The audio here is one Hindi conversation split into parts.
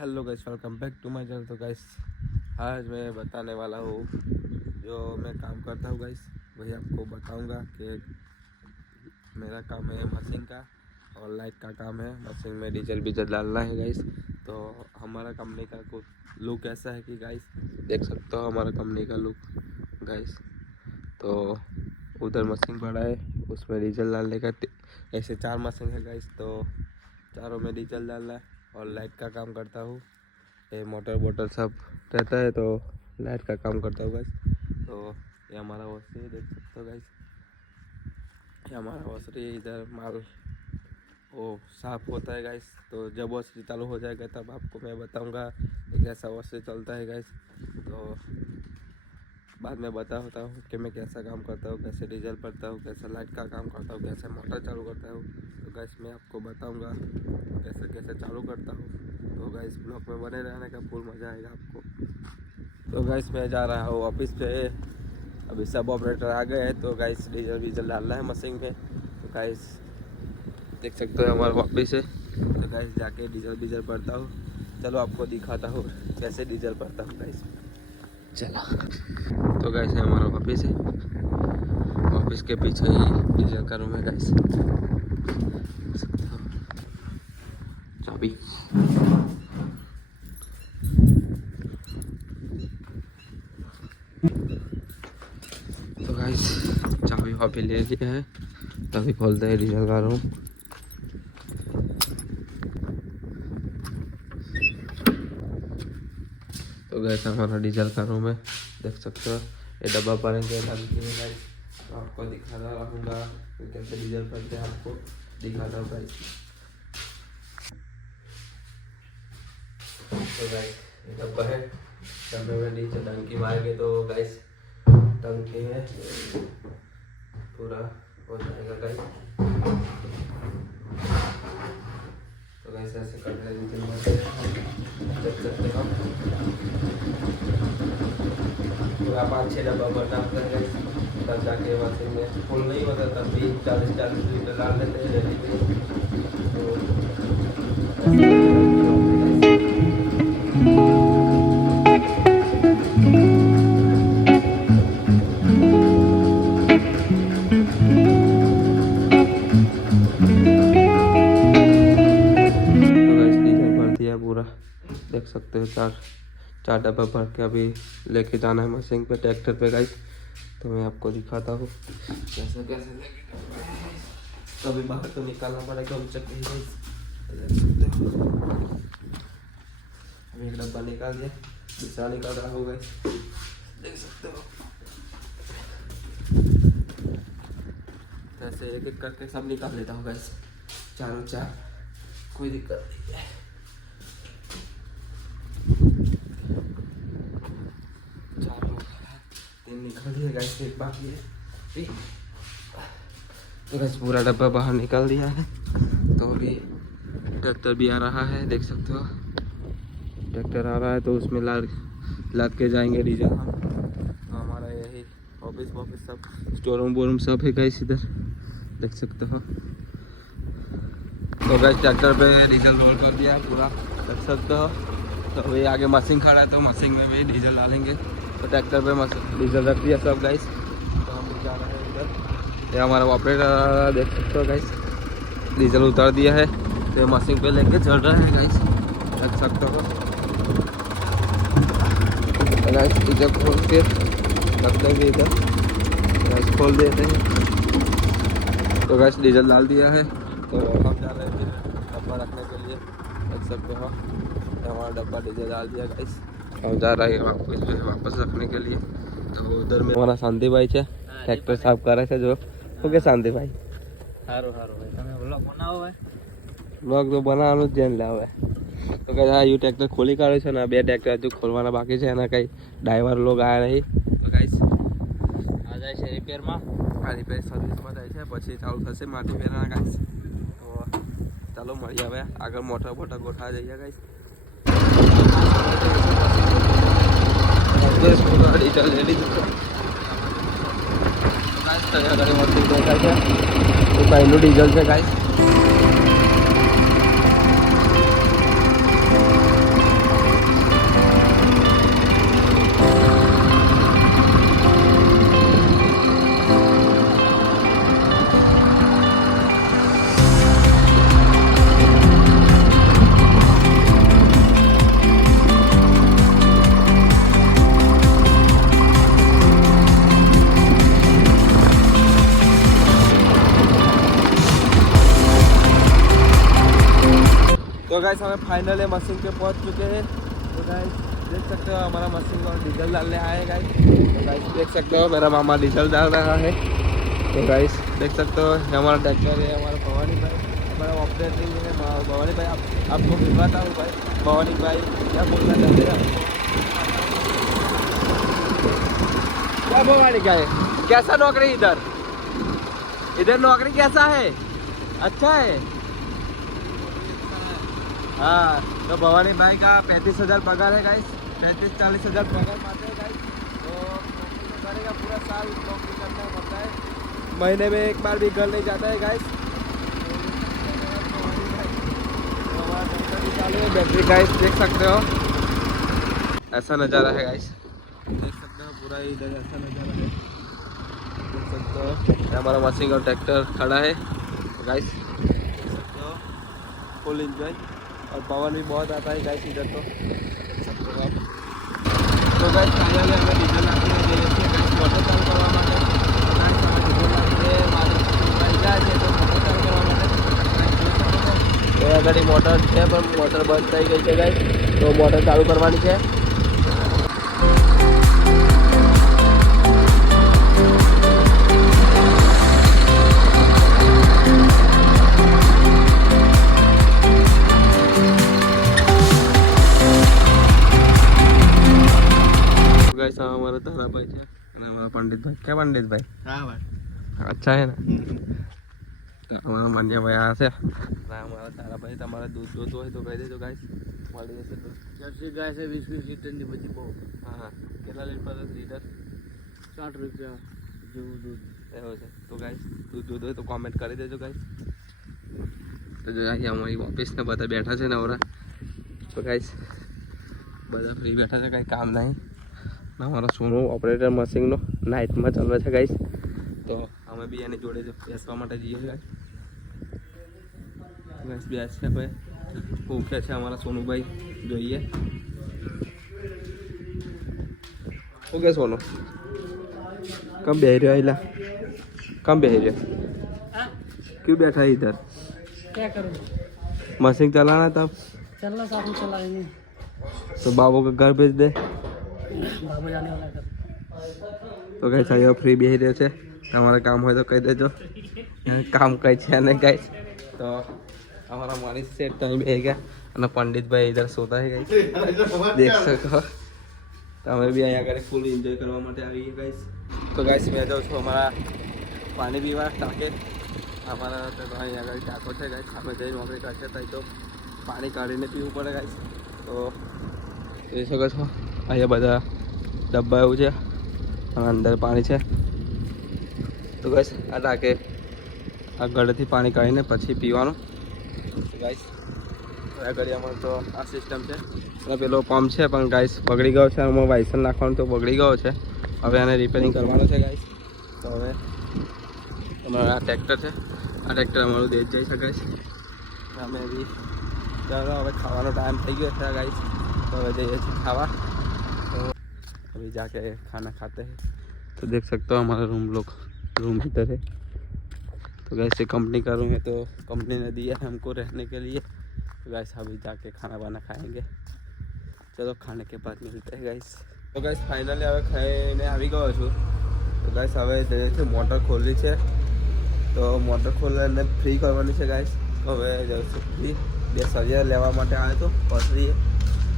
Hello guys, welcome back to my channel. तो गाइस आज मैं बताने वाला हूँ जो मैं काम करता हूँ गाइस, वही आपको बताऊंगा कि मेरा काम है मशीन का और लाइट का काम है। मशीन में डीजल बीजल डालना है गाइस। तो हमारा कंपनी का कुछ लुक ऐसा है कि गाइस देख सकते हो हमारा कंपनी का लुक गाइस। तो उधर मशीन पड़ा है, उसमें डीजल डालने का ऐसे 4 मशीन है गाइस। तो चारों में डीजल डालना है और लाइट का काम करता हूँ। ये मोटर वोटर सब रहता है तो लाइट का काम करता हूँ गाइस। तो ये हमारा वॉशरी देख सकते हो गाइस, ये हमारा वॉशरी इधर माल वो साफ होता है गाइस। तो जब वॉशरी चालू हो जाएगा तब आपको मैं बताऊंगा कि कैसा वॉशरी चलता है गाइस। तो बाद में बताता हूँ कि मैं कैसा काम करता हूँ, कैसे डीजल भरता हूँ, कैसे लाइट का काम करता हूँ, कैसे मोटर चालू करता हूँ। तो गाइस मैं आपको बताऊंगा कैसे कैसे चालू करता हूँ। तो गाइस ब्लॉग में बने रहने का फुल मज़ा आएगा आपको। तो गाइस मैं जा रहा हूँ ऑफिस पे, अभी सब ऑपरेटर आ गए हैं। तो गाइस डीजल वीजल डालना है मशीन में। तो गाइस देख सकते हो हमारा ऑफिस है। तो गाइस जाके डीजल बीजल भरता हूँ। चलो आपको दिखाता हूँ कैसे डीजल भरता हूँ गाइस। चलो तो गाइस हमारा ऑफिस है, ऑफिस के पीछे ही डीजल का रूम है गाइस। चाबी तो गाइस चाबी वाबी ले लिया है, तभी खोलते हैं डीजल का रूम। तो गाइस हमारा डीजल का रूम है, देख सकते हो। ये डब्बा भरेंगे टंकी में गाइस। तो आपको दिखाता रहूँगा कैसे डीजल भरते हैं, आपको दिखाता हूँ गाइस। तो गाइस ये डब्बा है, डब्बे में नीचे टंकी मारेंगे तो गाइस टंकी में पूरा हो जाएगा गाइस। तो गाइस ऐसे करते डीजल भरते देख सकते हो। पूरा 5-6 डब्बा भरना होता है गाइस, तब जाके मशीन में फुल नहीं होता, तब भी 40-40 लीटर डाल लेते हैं रेडी में। पूरा देख सकते हो, चार डब्बा भर के अभी लेके जाना है मशीन पे, ट्रैक्टर पे गाइस। तो मैं आपको दिखाता हूँ कैसे कैसे लेके कभी बाहर तो निकालना पड़ेगा उन चक्के गाइस। अभी एक डब्बा निकाल दिया, दूसरा निकाल रहा हूँ गाइस, देख सकते हो। ऐसे एक एक करके सब निकाल लेता हूँ गाइस, चारों चार, कोई दिक्कत नहीं है। निकल दिया गाइस, एक बाकी है। तो गाइस पूरा डब्बा बाहर निकाल दिया है। तो अभी ट्रैक्टर भी आ रहा है, देख सकते हो। ट्रैक्टर आ रहा है तो उसमें लाद के जाएंगे डीजल हम। तो हमारा यही ऑफिस सब स्टोर रूम वोरूम सब है गाइस इधर, देख सकते हो। तो गाइस ट्रैक्टर पे डीजल लोड कर दिया है पूरा, देख सकते हो। तो अभी आगे मशीन खड़ा है तो मशीन में भी डीजल डालेंगे। तो ट्रैक्टर पे डीजल रख दिया सब गाइस। तो हम जा रहे हैं इधर, ये हमारा ऑपरेटर देख सकते हो गाइस, डीजल उतार दिया है तो मशीन पे लेके चल रहा है गाइस, देख सकते हो। तो गाइस डीजल खोल के रख देंगे इधर, गाइस खोल देते हैं। तो गाइस डीजल डाल दिया है, तो हम जा रहे हैं फिर डब्बा रखने के लिए, देख सकते हो। तो हमारा डब्बा डीजल डाल दिया गाइस और जा रहा है वापस रखने के लिए। तो उधर में हमारा शांति भाई है, ट्रैक्टर साफ कर रहे थे जो हो गया। शांति भाई સારું સારું ભાઈ તમે વ્લોગ બનાવો ભાઈ બ્લોગ તો બનાવવાનું જ જેમ લાવે। તો કહે આ યુ ટ્રેક્ટર ખોલી કાઢ્યું છે ને, 2 ટ્રેક્ટર હજુ ખોલવાના બાકી છે, એના કંઈ ડ્રાઈવર લોગ આવ્યા નહીં। તો ગાઈસ આ જાય છે રિપેરમાં, આ રિપેર સર્વિસમાં જાય છે, પછી ચાલુ થશે માટી ફેરવાના ગાઈસ। તો ચાલો મળીએ હવે આગળ, મોટર બોટર ગોઠવા જઈએ ગાઈસ। डीजल ले लीजिए गाइस, तो पहलू डीजल से गाइस। गाइस हमें फाइनली मशीन पे पहुंच चुके हैं। तो गाइस देख सकते हो हमारा मशीन को डीजल डालने आए गाइस। तो गाइस देख सकते हो मेरा मामा डीजल डाल रहा है। तो गाइस देख सकते हो ये हमारा ट्रैक्टर है, हमारा भवानी भाई हमारा ऑपरेटिंग है। भवानी भाई आपको मिलवाता हूँ भाई। भवानी भाई क्या बोलना चाहते हैं? क्या भवानी का है? कैसा नौकरी इधर नौकरी कैसा है? अच्छा है। हाँ तो भवानी भाई का 35,000 पगार है गाइस। 35-40 हज़ार पगार पाते हैं गाइस। तो नौकरी करेगा पूरा साल, नौकरी करना पड़ता है। महीने में एक बार भी घर नहीं जाता है गाइस। बैटरी गाइस देख सकते हो ऐसा नज़ारा है गाइस। देख सकते हो पूरा इधर ऐसा नज़ारा है। देख सकते हो हमारा मशीन का ट्रैक्टर खड़ा है गाइस। देख सकते हो फुल एंजॉय। और पवन भी बहुत आता है गाइस इधर। तो देख सकते हो आप। तो गाइस फाइनली हमें डीजल आती है गाइस मोटर चालू करवा માટે गाइस हमें डीजल आती है मारे भाई જાય છે। તો મોટર ચાલુ કરવા માટે એ આગળ મોટર છે પણ મોટર બંધ થઈ ગઈ છે ગાइस। તો મોટર ચાલુ કરવાની છે। गाइस हमारा तारा भाई है और हमारा पंडित भाई। क्या पंडित भाई? हाँ भाई अच्छा है ना। तो हमारा मान्या भाई यहाँ से हमारा तारा भाई हमारा दूध दूध हो तो कह दे। तो गाइस मળી જશે તો જર્સી ગાય છે 20-20 લિટરની બધી બહુ। હા કેટલા लीटर? 60 રૂપિયા જેવું दूध એવો છે। તો ગાइस दूध હોય તો કોમેન્ટ કરી દેજો ગાइस। તો જો અહીંયા અમારી ઓફિસને બધા બેઠા છે નવરા। તો ગાइस બધા ફ્રી બેઠા છે, કંઈ કામ નહીં। हमारा सोनू ऑपरेटर मशीन नो नाइट में चल रहा है गाइस। तो हमें भी एनी जोड़े बेसवा माटे जईए गाइस। गाइस बेस है भाई भूखे છે हमारा सोनू भाई જોઈએ। ओके सोनू कब बैठ रहा है? कम बैठ रहा? क्यों बैठा है इधर? क्या करूं? मशीन चलाना तब चलना साथ में चलाएंगे। तो बाबू का घर भेज दे। बाबू जाने वाला है। तो गाइस અહીંયા ફ્રી બેહી રહ્યો છે। તમારે કામ હોય તો કહી દેજો। કામ કઈ છે નહીં ગાइस। तो हमारा मनीष सेठ तो બેહી ગયા અને पंडित भाई इधर सोता है गाइस। देख सको तो हमें भी અહીંયા આગળ ફૂલ એન્જોય કરવા માટે આવી ગયા गाइस। तो गाइस मैं जाઉં છું અમારા પાણી પીવા ટાંકે। અમારા તો અહીંયા આગળ ટાંકો છે गाइस। અમે જઈ નોકરી કરશે તો પાણી કાઢીને પીવું પડે गाइस। તો જોઈ શકો છો અહીંયા બધા ડબ્બા એવું છે અને અંદર પાણી છે। તો ગાइस આ ટાંકે આ ગળેથી પાણી કાઢીને પછી પીવાનું। ગાइस આ ગળિયામાં તો આ સિસ્ટમ છે અને પેલો પંપ છે પણ ગાइस બગડી ગયો છે। એમાં વાઇસર નાખવાનું તો બગડી ગયો છે, હવે આને રિપેરિંગ કરવાનું છે गाइस। તો હવે અમારા આ ટ્રેક્ટર છે, આ ટ્રેક્ટર અમારું દેશ જઈ શકે છે। અમે બી ચાલો હવે ખાવાનો ટાઈમ થઈ ગયો છે गाइस। तो હવે જઈએ છીએ ખાવા। तो अभी जाके खाना खाते हैं। तो देख सकते हो हमारा रूम इधर है। तो वैसे कंपनी का रूम है तो कंपनी ने दिया है हमको रहने के लिए। तो गैस अभी जाके खाना वाना खाएंगे। चलो खाने के बाद मिलते हैं गाइस। तो गैस फाइनली હવે ખાઈને આવી ગયો છું। તો ગાइस હવે જે મોટર ખોલી છે તો મોટર ખોલીને ફ્રી કરવાની છે गाइस। હવે જઈશું ફ્રી બે સળિયા લેવા માટે આવ્યો તો પસરીએ।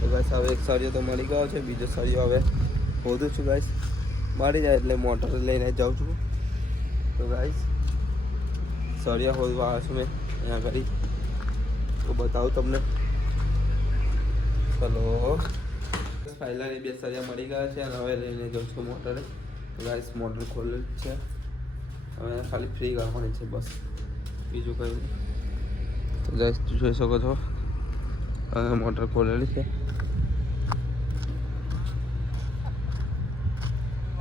તો ગાइस હવે એક સળિયો તો મળી ગયો છે, બીજો સળિયો હવે શોધું છું गाइस। મળી જાય એટલે મોટર લઈને જાઉં છું। તો गाइस સળિયા શોધવા આવ્યો છું મેં અહીંયા કરી તો બતાવું તમને। ચલો फाइनली બે સળિયા મળી ગયા છે અને હવે લઈને જાઉં છું મોટરે। તો गाइस મોટર ખોલેલ છે, હવે ખાલી ફ્રી કરવાની છે બસ, બીજું કંઈ નહીં। તો गाइस જોઈ શકો છો હવે મોટર ખોલેલી છે।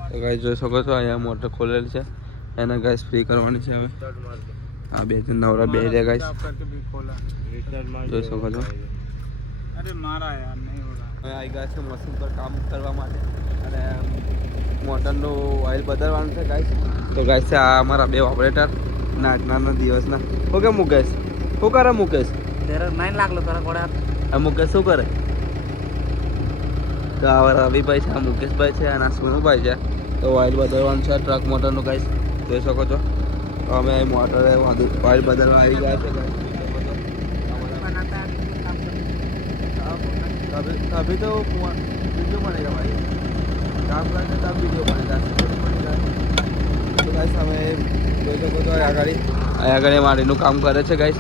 તો गाइस જોઈ શકો છો અહીંયા મોટર ખોલેલી છે, એને गाइस फ्री કરવાની છે। હવે આ બે જણ નવરા બે રહ્યા गाइस જોઈ શકો છો। अरे मारा यार नहीं हो रहा। હવે આવી ગયા છે મશીન પર કામ કરવા માટે અને મોટરનું ઓઇલ બદલવાનું છે गाइस। તો गाइस આ અમારા બે ઓપરેટર નાચના દિવસના। ઓકે મુકેશ શું કરે મુકેશ? नाही लागलं जरा गोळ्यात આ મુકેશ શું કરે તો આ રવિભાઈ છે આ મુકેશભાઈ છે અને આ સોનુભાઈ છે તો ઓઇલ બદલવાનું છે ટ્રક મોટરનું ગાઈસ જોઈ શકો છો તો અમે અહીં મોટર ઓઇલ બદલવા આવી ગયા છે ગાઈસ अभी तो वीडियो बनेगा भाई काम करने तब वीडियो बनेगा तो गाइस અમે જોઈ શકો છો અહીંયા આગળ માટીનું કામ કરે છે ગાઈસ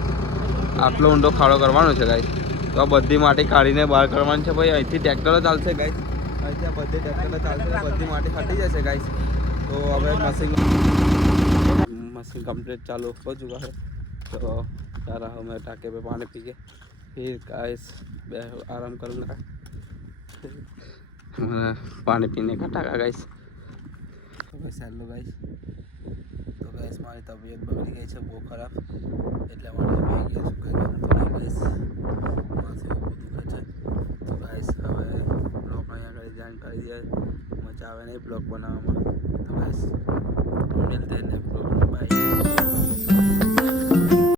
આટલો ઊંડો ખાડો કરવાનો છે ગાઈસ તો આ બધી માટી કાઢીને બહાર કરવાની છે ભાઈ અહીંથી ટ્રેક્ટરો ચાલશે ગાઈસ અહીંથી આ બધી ટ્રેક્ટરો ચાલશે બધી માટી ફાટી જશે ગાઈસ તો હવે मशीन कंप्लीट चालू हो चुका है तो जा रहा हूँ मैं टाके पे पानी पी के फिर गाइस आराम करूँगा हमारा पानी पीने का टाका गाइस तो गाइस हेलो गाइस तो गाइस मारी तबीयत बगड़ी गई है बहुत खराब એટલે માટે મેં ગયા છું કે થોડા ગાइस માથે બહુ દુખે છે તો ગાइस હવે બ્લોગ અહીંયા આગળ જાણ કરી દે મજા આવે નહીં બ્લોગ બનાવવામાં તો ગાइस मिलते हैं नेक्स्ट ब्लॉग में बाय